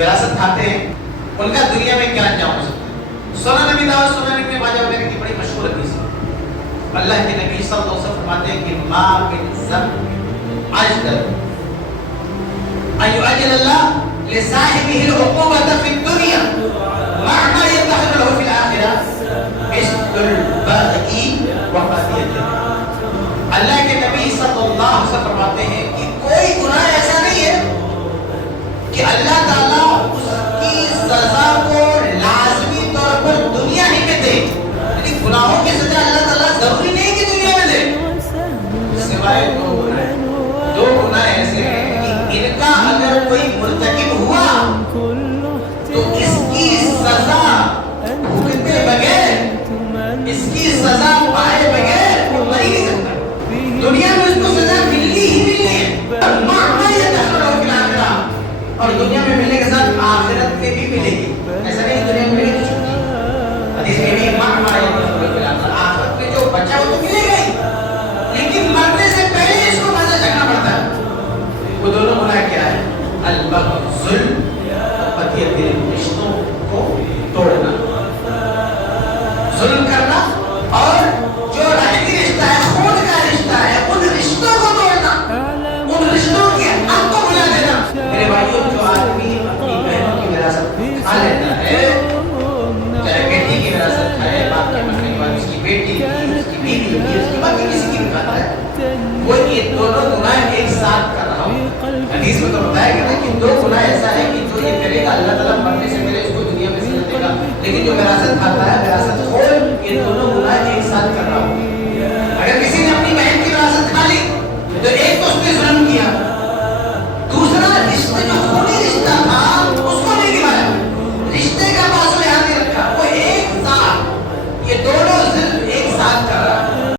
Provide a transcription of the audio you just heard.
وراثت کھاتے ہیں ان کا دنیا میں کیا انجام ہو سکتا ہے؟ سنن نبی داؤد سنن ابن ماجہ وغیرہ کی بڑی مشہور حدیث ہے، اللہ کے نبی صلی اللہ علیہ وسلم فرماتے ہیں کہ ما من ذنب اجدر ان یؤجل اللہ لصاحبہ العقوبۃ فی الدنیا مع ما یتحمل له فی الآخرہ مثل البغی وقضیۃ۔ اللہ کے نبی صلی اللہ علیہ وسلم فرماتے ہیں کہ کوئی گناہ ایسا نہیں ہے کہ اللہ تعالیٰ اس کی سزا کو لازمی طور پر دنیا ہی میں دے، یعنی گناہوں کی سزا اللہ تعالیٰ ضروری نہیں کہ دنیا میں دے، سوائے دو گناہ ایسے ہیں کہ ان کا اگر کوئی مرتکب ہوا تو اس کی سزا بھگتے بغیر، اس کی سزا پائے بغیر وہ مر ہی نہیں سکتا، دنیا میں اس کو سزا ملنی ہی ملنی ہے، اور دنیا میں ملنے کے ساتھ آخرت میں بھی ملے گی، ایسا نہیں دنیا میں ملے گی چھٹی، حدیث میں بھی آخرت میں جو بچہ وہ تو ملے گا ہی، لیکن مرنے سے پہلے اس کو مزہ چکنا پڑتا ہے۔ وہ دونوں گناہ کیا ہے؟ البغی ظلم، قطعیت رشتوں کو توڑنا، ظلم کرنا، اور جو رحمی رشتہ ہے، خون کا رشتہ ہے، ان رشتوں کو توڑنا، ان رشتوں کے حق کو بھلا دینا۔ میرے بھائیوں، جو آدمی اپنی بہنوں کی وراثت کھا لیتا ہے، چاہے بیٹی کی وراثت کھائے، باپ کے مرنے کے بعد اس کی بیٹی کی، اس کی بیوی کی، اس کے بعد کسی کی بھی کھاتا ہے، وہ یہ دونوں گناہ ایک ساتھ کر رہا ہوں۔ حدیث میں تو بتایا گیا کہ دو گناہ ایسا ہے کہ جو یہ کرے گا اللہ تعالیٰ مرنے سے پہلے اس کو دنیا میں سے دے گا، لیکن جو وراثت کھاتا ہے